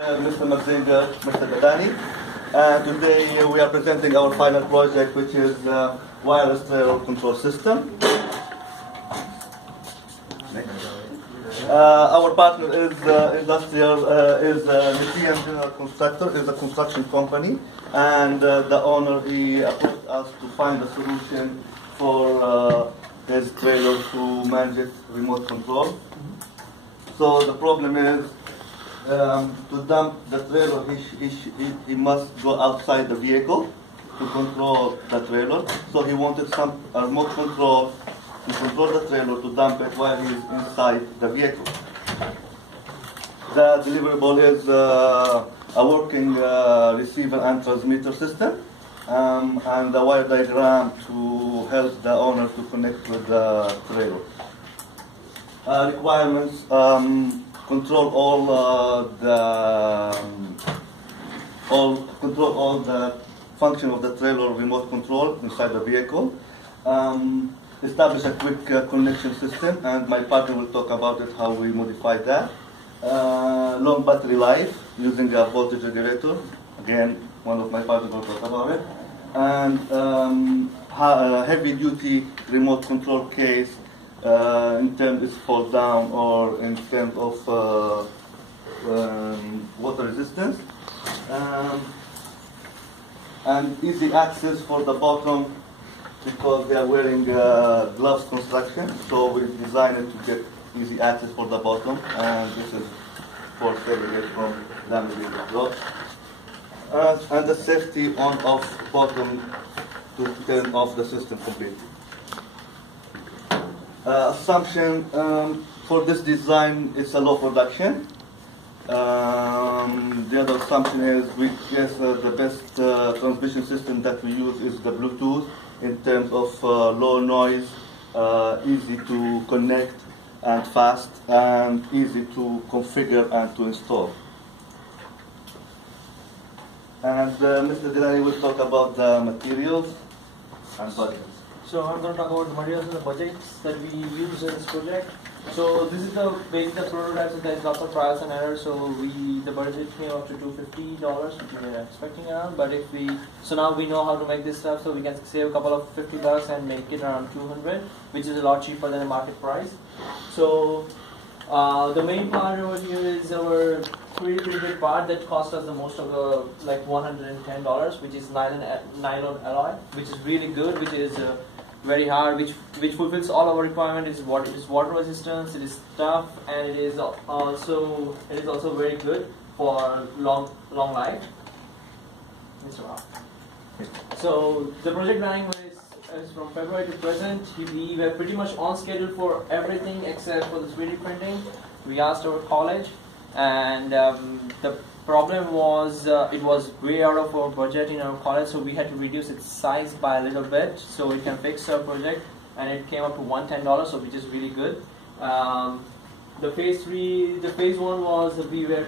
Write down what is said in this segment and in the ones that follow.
Mr. Mazinga, Mr. Gadani. Today we are presenting our final project, which is wireless trailer control system. Our partner is Rishi General Constructor, is a construction company, and the owner, he approached us to find a solution for his trailer to manage it remote control. So the problem is, to dump the trailer, he must go outside the vehicle to control the trailer. So he wanted some remote control to control the trailer to dump it while he's inside the vehicle. The deliverable is a working receiver and transmitter system, and the wire diagram to help the owner to connect with the trailer. Requirements: control all the function of the trailer remote control inside the vehicle. Establish a quick connection system, and my partner will talk about it, how we modify that. Long battery life using a voltage regulator. Again, one of my partners will talk about it. And heavy duty remote control case in terms of fall down or in terms of water resistance. And easy access for the bottom, because they are wearing gloves construction, so we designed it to get easy access for the bottom, and this is for saving it from damaging the gloves. And the safety on-off button to turn off the system completely. Assumption for this design is a low production. The other assumption is we guess the best transmission system that we use is the Bluetooth in terms of low noise, easy to connect and fast, and easy to configure and to install. And Mr. Dilani will talk about the materials and budgets. So I'm going to talk about the materials and the budgets that we use in this project. So this is the basic prototype, so there's lots of trials and errors. So the budget came up to $250, which we were expecting around. But so now we know how to make this stuff, so we can save a couple of $50 and make it around $200, which is a lot cheaper than the market price. So the main part over here is our pretty big part that cost us the most of the $110, which is nylon alloy, which is really good, which is very hard, which fulfills all our requirement. It is water resistance, it is tough, and it is also very good for long life. So the project running is from February to present. We were pretty much on schedule for everything except for the 3D printing. We asked our college, and the problem was it was way out of our budget in our college, so we had to reduce its size by a little bit so we can fix our project, and it came up to $110, so which is really good. The phase 1 was we were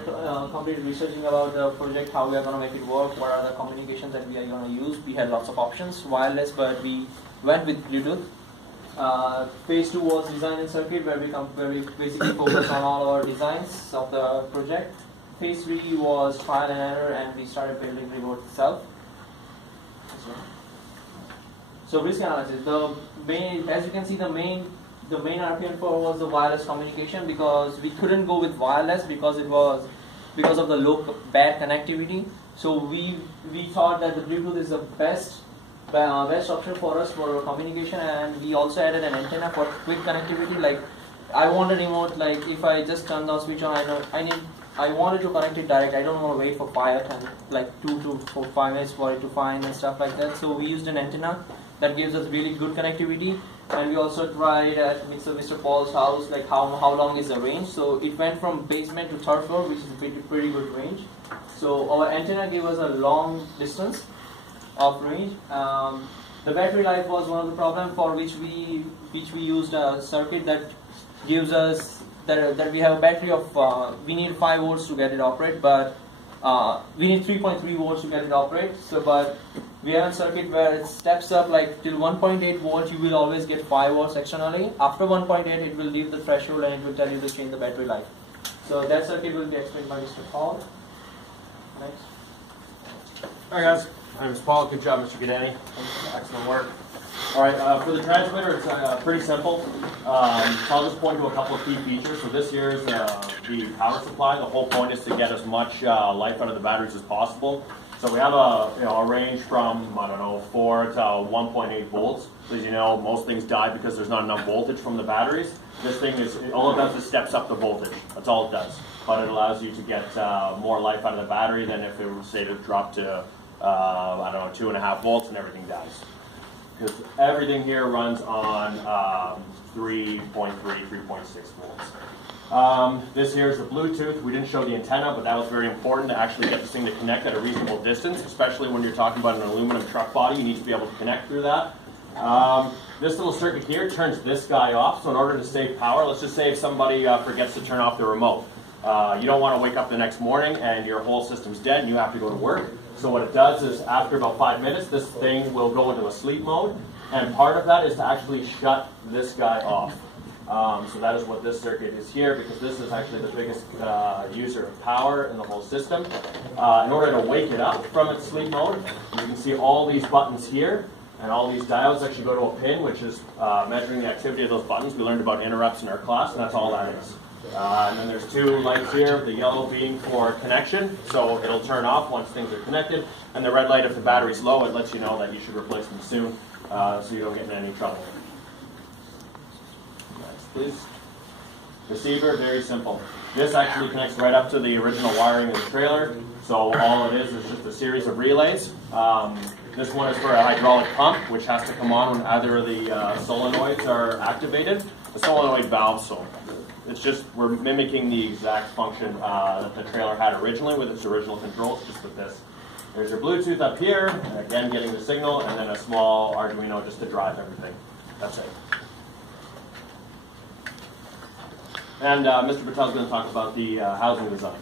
completely researching about the project, how we are going to make it work, what are the communications that we are going to use. We had lots of options, wireless, but we went with Bluetooth. Phase 2 was design and circuit, where we basically focused on all our designs of the project. Phase 3 was trial and error, and we started building the board itself. So risk analysis. As you can see, the main RPN for was the wireless communication, because we couldn't go with wireless because of the bad connectivity. So we thought that the Bluetooth is the best option for us for communication, and we also added an antenna for quick connectivity. Like I want a remote, like if I just turn the switch on, I wanted to connect it direct. I don't want to wait for 2 to 5 minutes for it to find and stuff like that. So we used an antenna that gives us really good connectivity, and we also tried at Mr. Paul's house, like how long is the range. So it went from basement to third floor, which is a pretty good range. So our antenna gave us a long distance of range. The battery life was one of the problems, for which we used a circuit that gives us that we have a battery of we need 5 volts to get it operate, but we need 3.3 volts to get it operate. So but we have a circuit where it steps up like till 1.8 volts. You will always get 5 volts externally. After 1.8, it will leave the threshold and it will tell you to change the battery life. So that circuit will be explained by Mr. Paul. Next. Alright guys, my name is Paul. Good job, Mr. Gadani. Excellent work. Alright, for the transmitter, it's pretty simple. So I'll just point to a couple of key features. So this here is the power supply. The whole point is to get as much life out of the batteries as possible. So we have a range from, 4 to 1.8 volts. So as you know, most things die because there's not enough voltage from the batteries. This thing all it does is steps up the voltage. That's all it does. But it allows you to get more life out of the battery than if it were, say, to drop to, 2.5 volts and everything dies. Because everything here runs on 3.3, 3.6 volts. This here is the Bluetooth. We didn't show the antenna, but that was very important to actually get this thing to connect at a reasonable distance, especially when you're talking about an aluminum truck body. You need to be able to connect through that. This little circuit here turns this guy off, so in order to save power, let's just say if somebody forgets to turn off the remote. You don't want to wake up the next morning and your whole system's dead and you have to go to work. So what it does is after about 5 minutes, this thing will go into a sleep mode, and part of that is to actually shut this guy off. So that is what this circuit is here, because this is actually the biggest user of power in the whole system. In order to wake it up from its sleep mode, you can see all these buttons here, and all these diodes actually go to a pin, which is measuring the activity of those buttons. We learned about interrupts in our class, and that's all that is. And then there's two lights here, the yellow being for connection, so it'll turn off once things are connected, and the red light if the battery's low, it lets you know that you should replace them soon, so you don't get in any trouble. Next, please. Receiver, very simple. This actually connects right up to the original wiring of the trailer, so all it is just a series of relays. This one is for a hydraulic pump, which has to come on when either of the solenoids are activated. The solenoid valve, so it's just, we're mimicking the exact function that the trailer had originally with its original controls, just with this. There's your Bluetooth up here, and again getting the signal, and then a small Arduino just to drive everything. That's it. And Mr. Patel's going to talk about the housing design.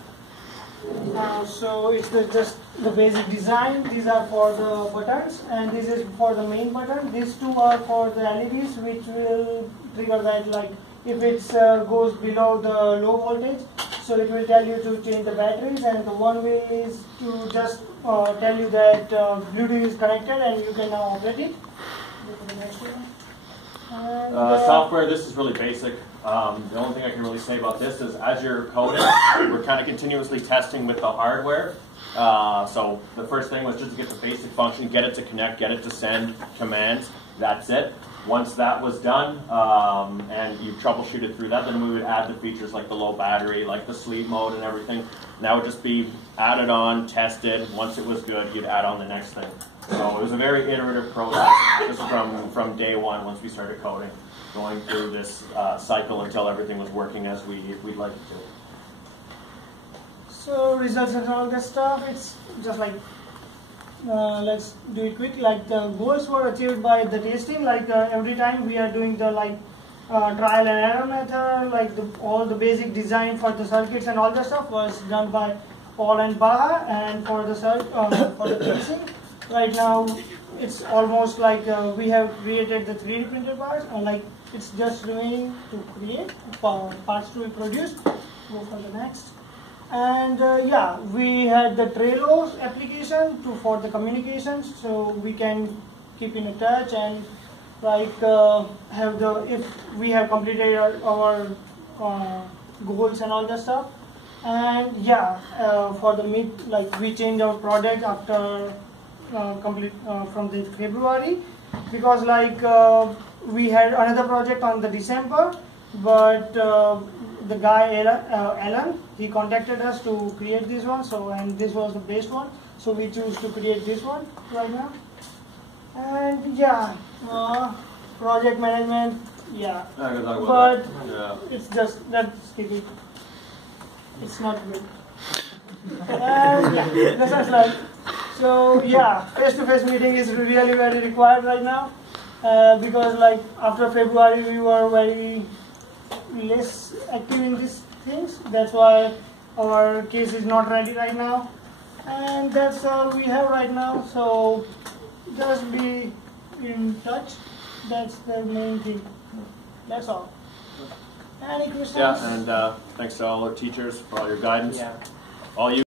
So it's just the basic design. These are for the buttons, and this is for the main button. These two are for the LEDs, which will trigger that, like if it goes below the low voltage, so it will tell you to change the batteries, and the one way is to just tell you that Bluetooth is connected and you can now operate it. Go to the next one. And, software, this is really basic. The only thing I can really say about this is as you're coding, we're kind of continuously testing with the hardware. So the first thing was just to get the basic function, get it to connect, get it to send commands. That's it. Once that was done, and you troubleshooted through that, then we would add the features like the low battery, like the sleep mode and everything. And that would just be added on, tested. Once it was good, you'd add on the next thing. So it was a very iterative process just from day one once we started coding, going through this cycle until everything was working as we'd like it to. So results and all that stuff, it's just like, let's do it quick. Like the goals were achieved by the testing. Like every time we are doing the trial and error method. Like all the basic design for the circuits and all that stuff was done by Paul and Baha. And for the for the testing, right now it's almost like we have created the 3D printed parts, and like it's just remaining to create parts to be produced. Go for the next. And yeah, we had the Trello application for the communications, so we can keep in touch and like have the, if we have completed our goals and all that stuff. And yeah, for the we changed our product after from the February, because we had another project on the December, but the guy Alan, he contacted us to create this one, so, and this was the best one, so we choose to create this one right now. And yeah, project management, yeah, but it's just, let's skip it, it's not good. And yeah, that's like, so yeah, face-to-face meeting is really very required right now, because like after February we were very less active in these things. That's why our case is not ready right now, and that's all we have right now. So just be in touch. That's the main thing. That's all. Any questions? Yeah, and thanks to all our teachers for all your guidance. Yeah. All you